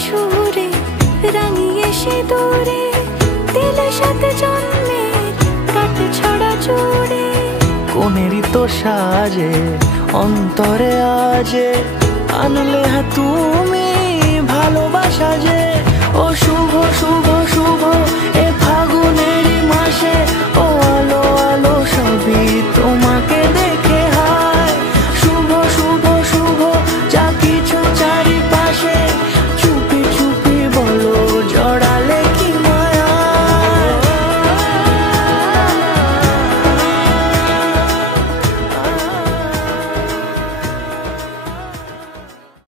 সুরে রাঙিয়ে সে দূরে দিলে সাথে জন্মের কাট ছড়া জুড়ে। কোনেরই তো সাজে অন্তরে আজে আনলে হ্যাঁ তুই